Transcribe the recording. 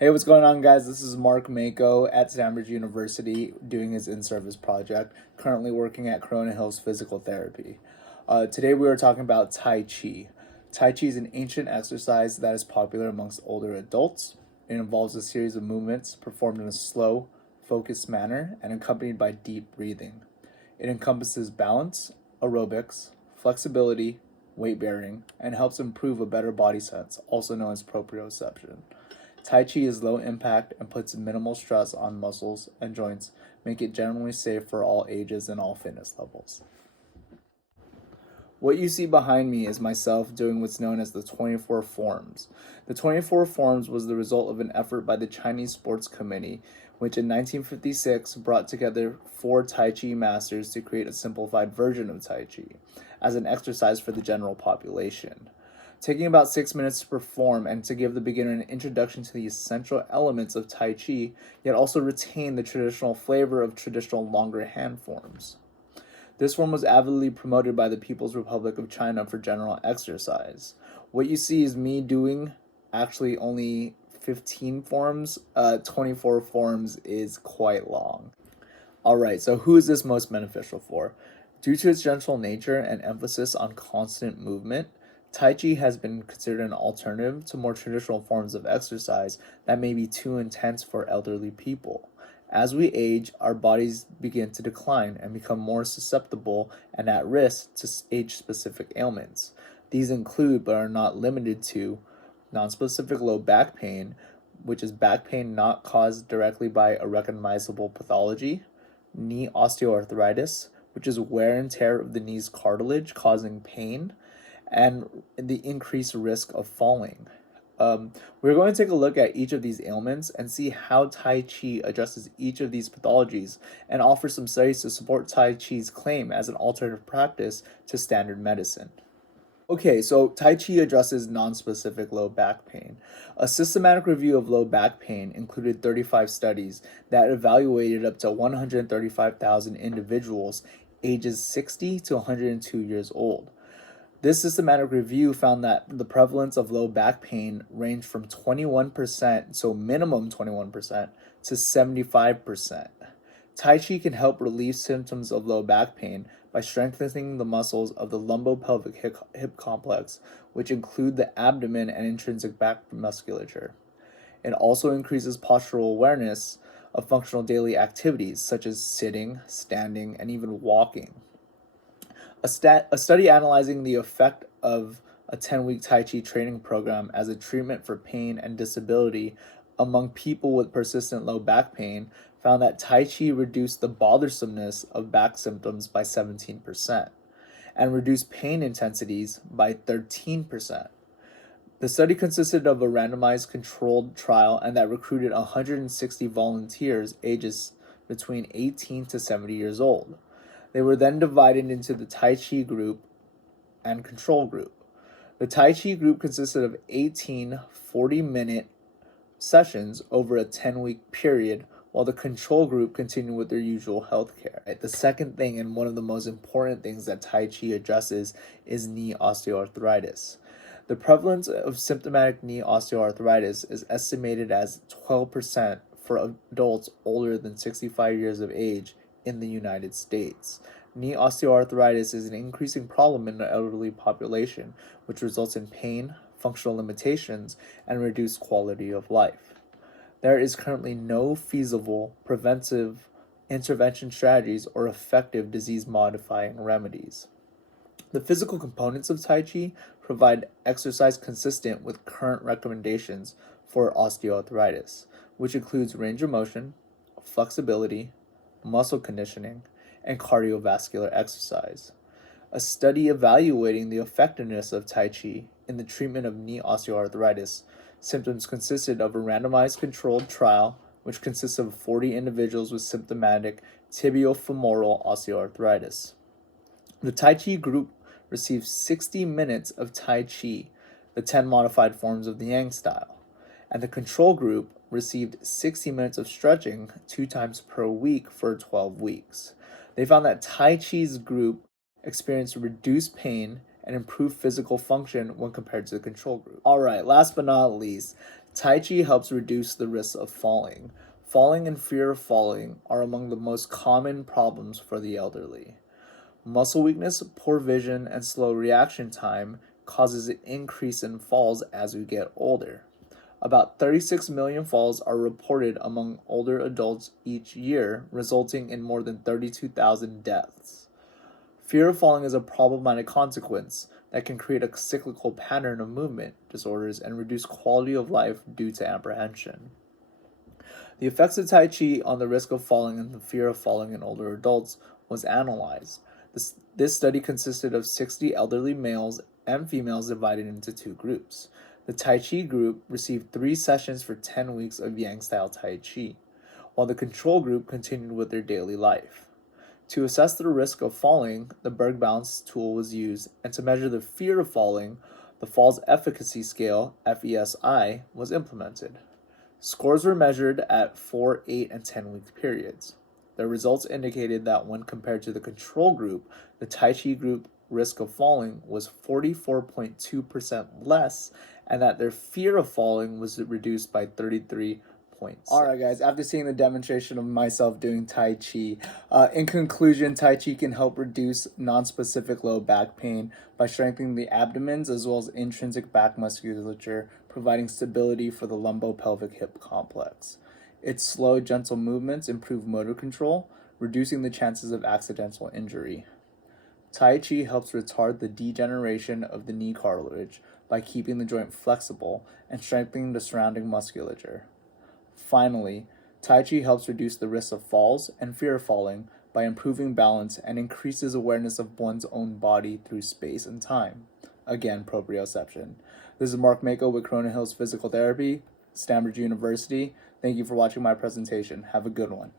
Hey, what's going on, guys? This is Mark Mako at Stanford University doing his in-service project, currently working at Corona Hills Physical Therapy. Today we are talking about Tai Chi. Tai Chi is an ancient exercise that is popular amongst older adults. It involves a series of movements performed in a slow, focused manner and accompanied by deep breathing. It encompasses balance, aerobics, flexibility, weight bearing, and helps improve a better body sense, also known as proprioception. Tai Chi is low impact and puts minimal stress on muscles and joints, make it generally safe for all ages and all fitness levels. What you see behind me is myself doing what's known as the 24 Forms. The 24 Forms was the result of an effort by the Chinese Sports Committee, which in 1956 brought together 4 Tai Chi masters to create a simplified version of Tai Chi as an exercise for the general population. Taking about 6 minutes to perform and to give the beginner an introduction to the essential elements of Tai Chi, yet also retain the traditional flavor of traditional longer hand forms. This form was avidly promoted by the People's Republic of China for general exercise. What you see is me doing actually only 15 forms. 24 forms is quite long. Alright, so who is this most beneficial for? Due to its gentle nature and emphasis on constant movement, Tai Chi has been considered an alternative to more traditional forms of exercise that may be too intense for elderly people. As we age, our bodies begin to decline and become more susceptible and at risk to age-specific ailments. These include, but are not limited to, nonspecific low back pain, which is back pain not caused directly by a recognizable pathology, knee osteoarthritis, which is wear and tear of the knee's cartilage causing pain, and the increased risk of falling. We're going to take a look at each of these ailments and see how Tai Chi addresses each of these pathologies and offer some studies to support Tai Chi's claim as an alternative practice to standard medicine. Okay, so Tai Chi addresses non-specific low back pain. A systematic review of low back pain included 35 studies that evaluated up to 135,000 individuals ages 60 to 102 years old. This systematic review found that the prevalence of low back pain ranged from 21%, so minimum 21%, to 75%. Tai Chi can help relieve symptoms of low back pain by strengthening the muscles of the lumbopelvic hip complex, which include the abdomen and intrinsic back musculature. It also increases postural awareness of functional daily activities such as sitting, standing, and even walking. A study analyzing the effect of a 10-week Tai Chi training program as a treatment for pain and disability among people with persistent low back pain found that Tai Chi reduced the bothersomeness of back symptoms by 17% and reduced pain intensities by 13%. The study consisted of a randomized controlled trial and that recruited 160 volunteers ages between 18 to 70 years old. They were then divided into the Tai Chi group and control group. The Tai Chi group consisted of 18 40-minute sessions over a 10-week period, while the control group continued with their usual health care. The second thing, and one of the most important things that Tai Chi addresses, is knee osteoarthritis. The prevalence of symptomatic knee osteoarthritis is estimated as 12% for adults older than 65 years of age in the United States. Knee osteoarthritis is an increasing problem in the elderly population, which results in pain, functional limitations, and reduced quality of life. There is currently no feasible preventive intervention strategies or effective disease-modifying remedies. The physical components of Tai Chi provide exercise consistent with current recommendations for osteoarthritis, which includes range of motion, flexibility, muscle conditioning, and cardiovascular exercise. A study evaluating the effectiveness of Tai Chi in the treatment of knee osteoarthritis symptoms consisted of a randomized controlled trial, which consists of 40 individuals with symptomatic tibiofemoral osteoarthritis. The Tai Chi group received 60 minutes of Tai Chi, the 10 modified forms of the Yang style, and the control group received 60 minutes of stretching 2 times per week for 12 weeks. They found that Tai Chi's group experienced reduced pain and improved physical function when compared to the control group. Alright, last but not least, Tai Chi helps reduce the risk of falling. Falling and fear of falling are among the most common problems for the elderly. Muscle weakness, poor vision, and slow reaction time causes an increase in falls as we get older. About 36 million falls are reported among older adults each year, resulting in more than 32,000 deaths. Fear of falling is a problematic consequence that can create a cyclical pattern of movement disorders and reduce quality of life due to apprehension. The effects of Tai Chi on the risk of falling and the fear of falling in older adults was analyzed. This study consisted of 60 elderly males and females divided into two groups. The Tai Chi group received 3 sessions for 10 weeks of Yang-style Tai Chi, while the control group continued with their daily life. To assess the risk of falling, the Berg Balance tool was used, and to measure the fear of falling, the Falls Efficacy Scale, FESI, was implemented. Scores were measured at 4, 8, and 10-week periods. The results indicated that when compared to the control group, the Tai Chi group risk of falling was 44.2% less, and that their fear of falling was reduced by 33 points. Alright guys, after seeing the demonstration of myself doing Tai Chi, in conclusion, Tai Chi can help reduce non-specific low back pain by strengthening the abdomens as well as intrinsic back musculature, providing stability for the lumbopelvic hip complex. Its slow, gentle movements improve motor control, reducing the chances of accidental injury. Tai Chi helps retard the degeneration of the knee cartilage by keeping the joint flexible and strengthening the surrounding musculature. Finally, Tai Chi helps reduce the risk of falls and fear of falling by improving balance and increases awareness of one's own body through space and time. Again, proprioception. This is Mark Mako with Corona Hills Physical Therapy, Stanford University. Thank you for watching my presentation. Have a good one.